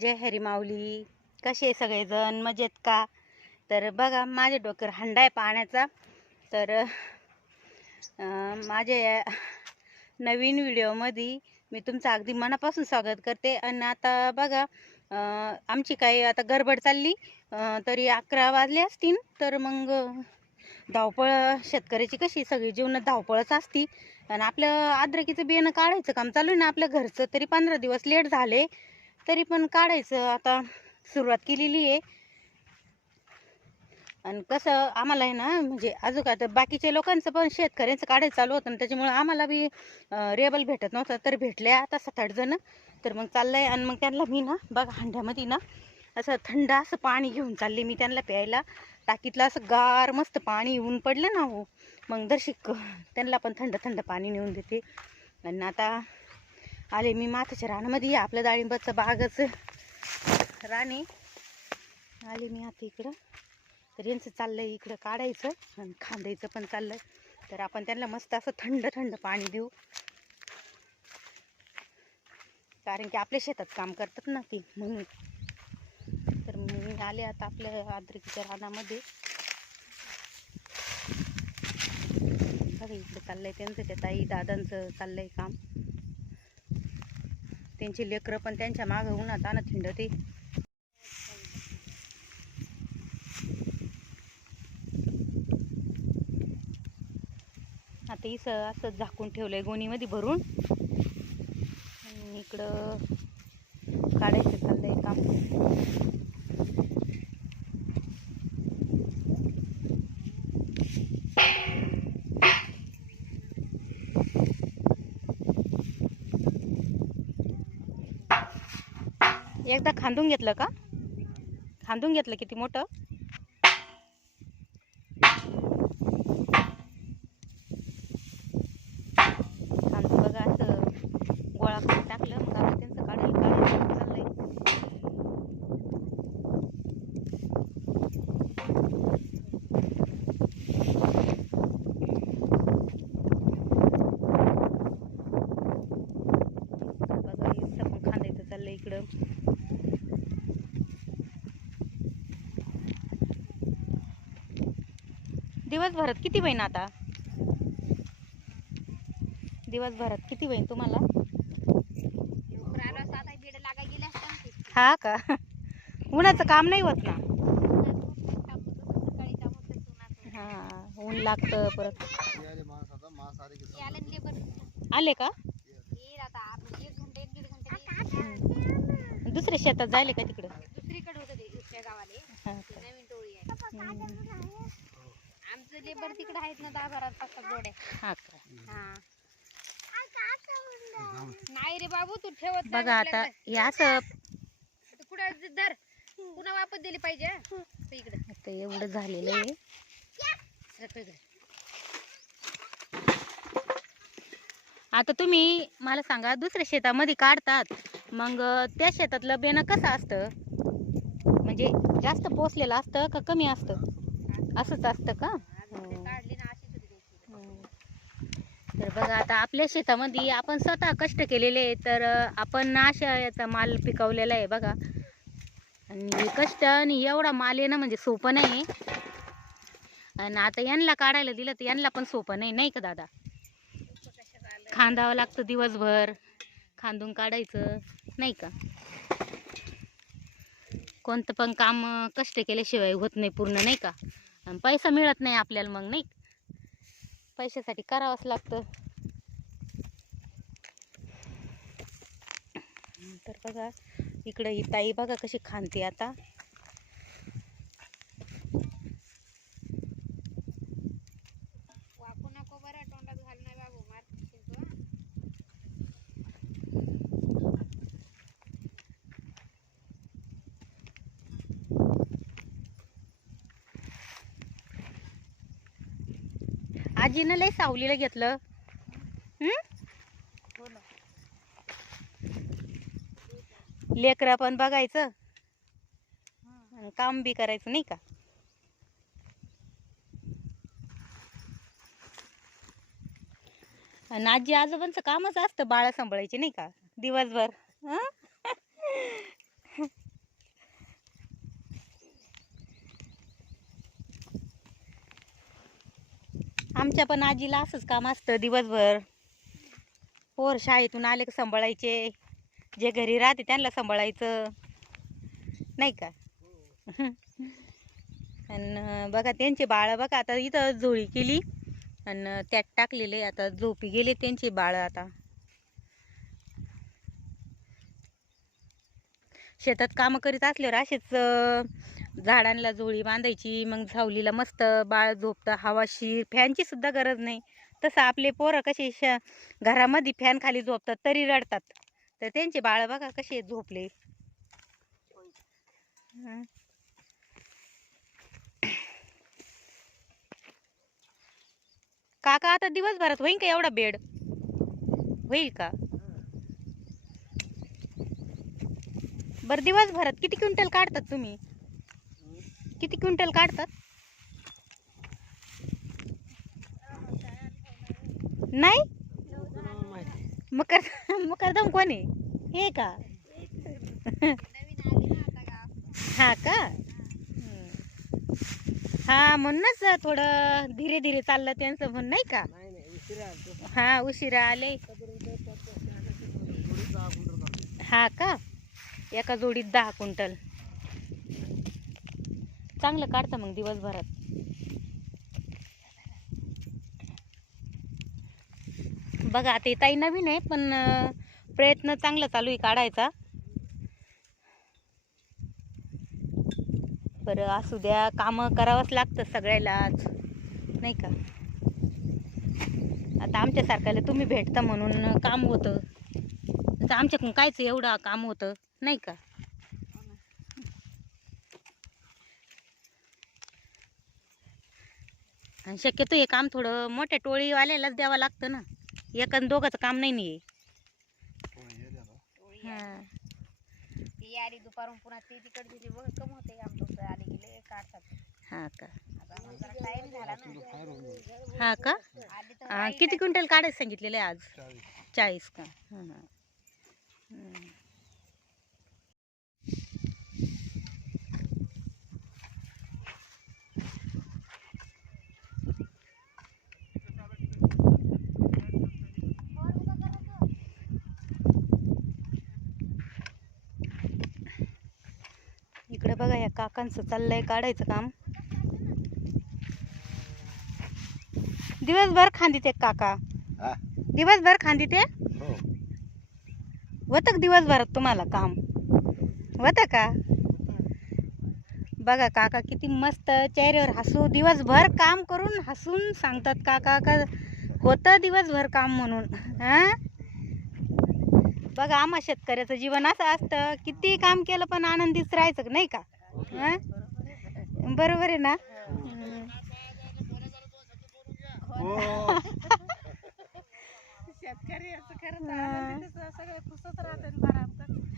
जय हरी माऊली. कसे सगळेजण? मजेत का? तर बघा माझ्या डोक्यावर हंडा आहे पाण्याचा. तर माझ्या नवीन व्हिडिओमध्ये मी तुमचं अगदी मनापासून स्वागत करते. आणि आता बघा आमची काही आता गडबड चालली. तरी अकरा वाजले असतील. तर मग धावपळ शेतकऱ्याची कशी? सगळी जीवनात धावपळच असती. आणि आपलं अद्रकीचं बियाणं काढायचं काम चालू आहे ना. आपलं घरचं तरी पंधरा दिवस लेट झाले. तरी पण काढायचं. आता सुरुवात केलेली आहे. आणि कसं आम्हाला आहे ना म्हणजे अजून काय तर बाकीच्या लोकांचं पण शेतकऱ्यांचं काढायचं चालू होतं त्याच्यामुळे त्याच्यामुळं आम्हाला बी रेबल भेटत नव्हतं. तर भेटले आता सात आठ जण. तर मग चाललंय आणि मग त्यांना मी ना बघा हांड्यामध्ये ना असं थंड असं पाणी घेऊन चालले मी त्यांना प्यायला. टाकीतलं असं गार मस्त पाणी येऊन पडलं ना हो. मग दर्शिक त्यांना पण थंड थंड पाणी नेऊन देते. आणि आता आले मी माथ्याच्या रानामध्ये. आपलं डाळिंबाचं बागच राणे आले मी आता इकडं. तर यांचं चाललंय इकडं काढायचं आणि खांदायचं पण चाललंय. तर आपण त्यांना मस्त असं थंड थंड पाणी देऊ. कारण की आपल्या शेतात काम करतात ना ती म्हणून. तर मी आले आता आपल्या आद्रकीच्या रानामध्ये. बघा इकडं चाललंय त्यांचं त्या ताई दादांचं चाललंय काम. त्यांची लेकरं पण त्यांच्या मागं उन्हात आणत हिंडते. आता इस असं झाकून ठेवलंय गोणीमध्ये भरून. आणि इकडं काढायचं चाललंय काम. एकदा खांदून घेतलं का? खांदून घेतलं किती मोठं खांदून बघा असं गोळा करून टाकलं मग आता त्यांचं काढायला काढायला चाललंय बघा इथं पण खांदायचं चाललंय इकडं दिवसभरात किती होईन आता? दिवसभरात किती होईन तुम्हाला? हा का? उन्हाचं काम नाही होत ना? हा ऊन लागतं परत. आले का? दुसऱ्या शेतात जायले का तिकडं? दुसरीकडे होतं गावाले? नवीन टोळी आहे. आमचं लेबर तिकडे आहेत ना दहा बारा पाच हा का? हा. नाही रे बाबू तू ठेवत नाही बघा आता हे असं तर कुठं धर. पुन्हा वापस दिली पाहिजे हं? इकडे. आता एवढं झालेलं आहे. सरक इकडे. आता तुम्ही मला सांगा दुसऱ्या शेतामध्ये काढतात मग त्या शेतातलं बेणं कसं असतं? म्हणजे जास्त पोचलेलं असतं का कमी असतं? असंच असतं का अजून ते हो. काढली ना अशीच होती त्याची हम्म. तर बघा आता आपल्या शेतामध्ये आपण स्वतः कष्ट केलेले आहे तर आपण अशा याचा माल पिकवलेला आहे बघा. आणि कष्ट आणि एवढा माल येणं म्हणजे सोपं नाही आणि आता यांना काढायला दिलं तर यांना पण सोपं नाही नाही का दादा? खांदावं लागतं दिवसभर खांदून काढायचं नाही का? कोणतं पण काम कष्ट केल्याशिवाय होत नाही पूर्ण नाही का? आणि पैसा मिळत नाही आपल्याला मग नाही? पैशासाठी करावंच लागतं. तर बघा इकडं ही ताई बघा कशी खांदते आता वाकू नको बरं तोंडात घाल नाही बाबू मार खाशील तू, हं? आजीनं लय सावलीला घेतलं. हम्म? लेकरं पण बघायचं. काम बी करायचं नाही का? आणि आजी आजोबांचं कामच असतं बाळा सांभाळायचे नाही का? दिवसभर. हं? आमच्या पण आजीला असंच काम असतं दिवसभर. पोर शाळेतून आले का सांभाळायचे. जे घरी राहते त्यांना सांभाळायचं. नाही का? आणि बघा त्यांचे बाळ बघा आता इथं झोळी केली. आणि त्यात टाकलेले आता झोपी गेले त्यांचे बाळ आता. शेतात कामं करीत असल्यावर असेच झाडांना झोळी बांधायची मग झावलीला मस्त बाळ झोपतं हवाशीर फॅनची सुद्धा गरज नाही. तसं आपले पोरं कसे श घरामध्ये फॅन खाली झोपतात तरी रडतात. तर त्यांचे बाळ बघा कसे झोपले. काका आता दिवसभरात होईल का एवढा बेड? होईल का? बर दिवसभरात किती क्विंटल काढतात तुम्ही? किती क्विंटल काढतात? नाही? मकर मकरदम कोण? आहे हे का? हा का? हा म्हणूनच थोडं धीरे धीरे चाललं त्यांचं म्हण नाही का? हा उशिरा आले. हा का? एका जोडीत दहा क्विंटल. चांगलं काढतं मग दिवसभरात. बघा आता ताई नवीन आहे पण प्रयत्न चांगला चालू आहे काढायचा. बरं असू द्या कामं करावंच लागतं सगळ्यालाच नाही का? आता आमच्यासारख्याला तुम्ही भेटता म्हणून काम होतं. आता आमच्याकडून कायच एवढं काम होतं नाही का? आणि शक्यतो हे काम थोडं मोठ्या टोळीवाल्यालाच द्यावं लागतं ना. एक आणि दोघाचं काम नाही नाही हां. ती आली दुपारून पुन्हा ती तिकडची जी बघ कम होते आमचं आले गेले काढतात. हां का? आता मग जरा टाइम झाला ना. हा का? तर किती क्विंटल काढायचं सांगितलेले आज? चाळीस का? हां हां. हम्म. इकडे बघा या काकांचं चाललंय काढायचं काम. दिवसभर खांदी ते काका. हा? दिवसभर खांदी ते हो. होतं का दिवसभरात तुम्हाला काम. होतं का? बघा काका किती मस्त चेहऱ्यावर हसू दिवसभर काम करून हसून सांगतात काका का होतं दिवसभर काम म्हणून. हा? बघा आम्हा शेतकऱ्याचं जीवन असं असतं किती काम केलं पण आनंदीच राहायचं नाही का? हा? बरोबर आहे ना. हो.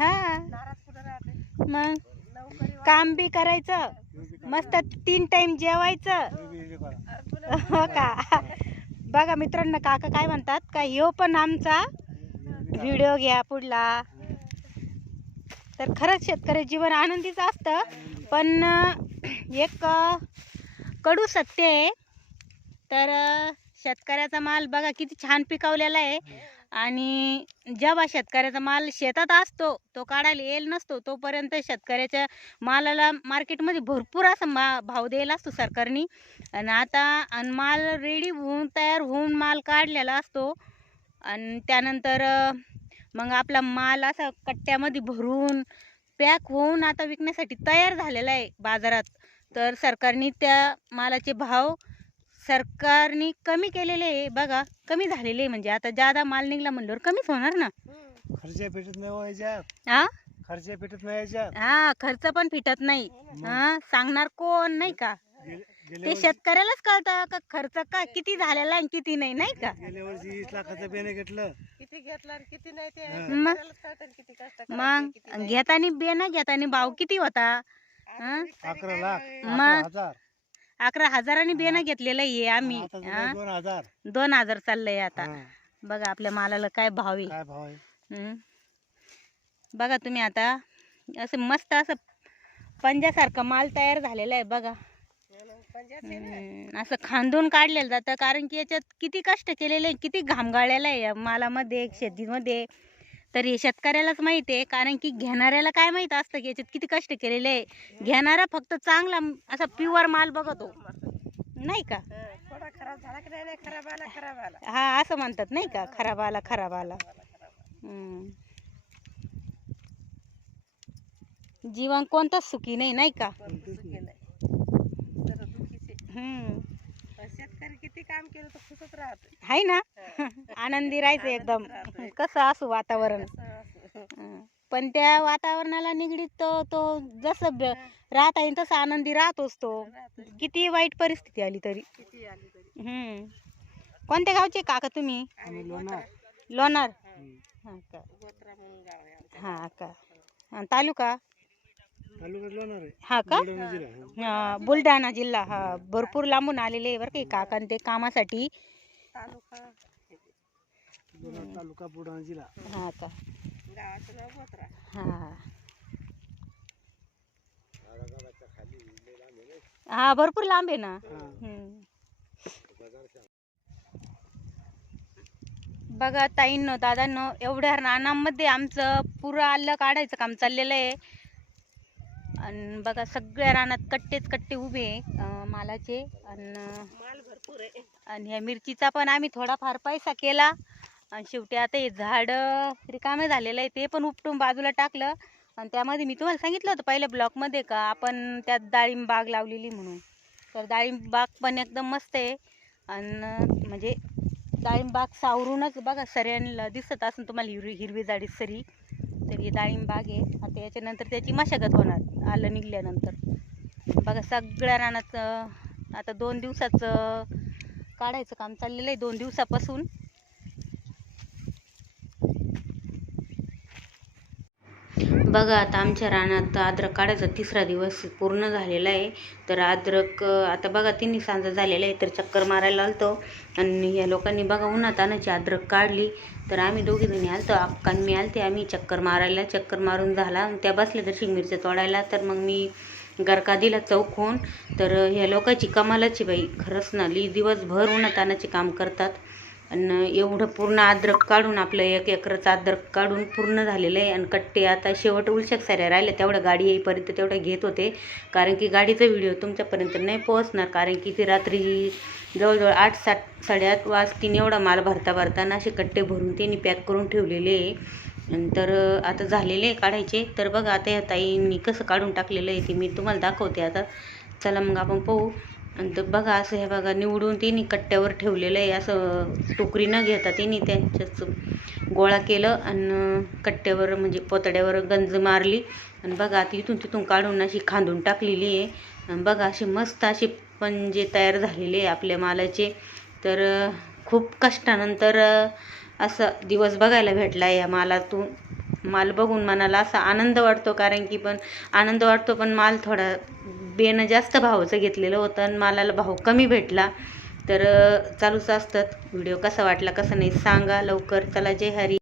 हा. मग? नोकरी काम बी करायचं. मस्त तीन टाइम जेवायचं. हो का? बघा मित्रांनो काका काय म्हणतात? का ह्यो पण आमचा व्हिडिओ घ्या पुढला. तर खरंच शेतकरी जीवन आनंदीच असतं. पण एक कडू सत्य आहे. तर शेतकऱ्याचा माल बघा किती छान पिकवलेला आहे. आणि जेव्हा शेतकऱ्याचा माल शेतात असतो तो काढायला येईल नसतो तोपर्यंत शेतकऱ्याच्या मालाला मार्केटमध्ये भरपूर असा मा भाव द्यायला असतो सरकारने. आणि आता आणि माल रेडी होऊन तयार होऊन माल काढलेला असतो. आणि त्यानंतर मग आपला माल असा कट्ट्यामध्ये भरून पॅक होऊन आता विकण्यासाठी तयार झालेला आहे बाजारात. तर सरकारने त्या मालाचे भाव सरकारने कमी केलेले आहे. बघा कमी झालेले म्हणजे. आता जादा माल निघला म्हणल्यावर कमीच होणार ना? खर्च पेटत नाही व्हायच्या हा खर्च पेटत नाही हा खर्च पण फिटत नाही. हा सांगणार कोण? नाही का? ते शेतकऱ्यालाच कळतं का खर्च का किती झालेला आहे आणि किती नाही नाही का गेल्या वर्षी वीस लाखाचं बेने घेतलं किती घेतला आणि किती नाही ते. मग शेतकऱ्यालाच कळतं आणि किती कष्ट करायचे, मग किती नाही. घेतानी बेना घेतानी भाव किती होता हा? अकरा लाख मग? अकरा हजार अकरा हजारांनी बेना घेतलेलं आहे आम्ही आता हा? दोन हजार दोन हजार चाललंय आता हा. बघा आपल्या मालाला काय भाव आहे काय भाव आहे हम्म. बघा तुम्ही आता असं मस्त असं पंजासारखं माल तयार झालेला आहे बघा हम्म, असं खांदून काढलेलं जातं कारण की याच्यात किती कष्ट केलेले आहे, किती घाम गाळलेला आहे या मालामध्ये शेतीमध्ये. तर हे शेतकऱ्यालाच माहिती आहे कारण की घेणाऱ्याला काय माहीत असतं की याच्यात किती कष्ट केलेले आहे. घेणारा फक्त चांगला असा प्युअर माल बघतो. नाही का? थोडा खराब झाला की नाही नाही, खराब आला खराब आला. हा असं म्हणतात नाही का? खराब आला खराब आला. हम्म. जीवन कोणतंच सुखी नाही नाही का? शेतकरी किती काम केलं तर खुशच राहत आहे ना? आनंदी राहायचं एकदम. कसं असू वातावरण. पण त्या वातावरणाला निगडीत तो तो जसं राहता येईल तसं आनंदी राहतोच तो. किती वाईट परिस्थिती आली तरी. हम्म. कोणत्या गावचे काका तुम्ही? लोणार. लोणार. हा का. हा का. तालुका? हा का? बुलढाणा जिल्हा. हा, बुलढाणा जिल्हा. हा भरपूर लांबून आलेले आहे बरं काही काका आणि ते कामासाठी. तालुका. बुलढाणा जिल्हा. हा का? गावाचं नाव गोत्रा. हा. हा भरपूर लांब आहे ना? हा. हम्म. बघा ताईंनो दादांनो एवढ्या रानामध्ये आमचं पुरं आलं काढायचं काम चाललेलं आहे. आणि बघा सगळ्या रानात कट्टेच कट्टे उभे आहे, मालाचे. आणि माल भरपूर आहे. आणि ह्या मिरचीचा पण आम्ही थोडाफार पैसा केला. आणि शेवटी आता हे झाड रिकामे झालेलं आहे ते पण उपटून बाजूला टाकलं. आणि त्यामध्ये मी तुम्हाला सांगितलं होतं पहिल्या ब्लॉकमध्ये का आपण त्यात डाळिंब बाग लावलेली म्हणून. तर डाळिंब बाग पण एकदम मस्त आहे. आणि म्हणजे डाळिंब बाग सावरूनच बघा सऱ्यांना दिसत असून तुम्हाला हिरवी हिरवी जाडी सरी. तर ही डाळिंब बाग आहे. आता याच्यानंतर त्याची मशागत होणार आलं निघल्यानंतर. बघा सगळ्या रानाचं आता दोन दिवसाचं काढायचं काम चाललेलं आहे. दोन दिवसापासून बघा आता आमच्या रानात अद्रक काढायचा तिसरा दिवस पूर्ण झालेला आहे. तर अद्रक आता बघा तिन्ही सांजा झालेला आहे तर चक्कर मारायला आलतो. आणि या लोकांनी बघा उन्हात आणायची अद्रक काढली. तर आम्ही दोघी जणी आलतो अक्का मी आलते. आम्ही चक्कर मारायला चक्कर मारून झाला. आणि त्या बसल्या तर मिरच्या तोडायला. तर मग मी गरका दिला चौकून तर ह्या लोकांची कमालाची बाई. खरंच ना ली दिवसभर उन्हात आणायचे काम करतात. आणि एवढं पूर्ण अद्रक काढून आपलं एक एकरचं अद्रक काढून पूर्ण झालेलं आहे. आणि कट्टे आता शेवट उलशक साऱ्या राहिल्या. तेवढं गाडी येईपर्यंत तेवढं घेत होते. कारण की गाडीचा व्हिडिओ तुमच्यापर्यंत नाही पोहोचणार. कारण की ती रात्री जवळजवळ आठ सात साडेआठ वाजतीन एवढा माल भरता भरताना असे कट्टे भरून त्यांनी पॅक करून ठेवलेले आहे. आणि तर आता झालेले काढायचे. तर बघा आता या ताईंनी कसं काढून टाकलेलं आहे ते मी तुम्हाला दाखवते आता. चला मग आपण पाहू. आणि तर बघा असं हे बघा निवडून तिने कट्ट्यावर ठेवलेलं आहे. असं टोकरी न घेता तिने त्यांच्याच गोळा केलं आणि कट्ट्यावर म्हणजे पोतड्यावर गंज मारली. आणि बघा आता इथून तिथून काढून अशी खांदून टाकलेली आहे. आणि बघा अशी मस्त अशी पंजे तयार झालेले आहे आपल्या मालाचे तर खूप कष्टानंतर असं दिवस बघायला भेटला या मालातून. माल बघून मनाला असा आनंद वाटतो कारण की पण आनंद वाटतो पण माल थोडा बियाणं जास्त भावाचं घेतलेलं होतं आणि मालाला भाव कमी भेटला. तर चालूच असतात. व्हिडिओ कसा वाटला कसा नाही सांगा लवकर. चला जय हरी.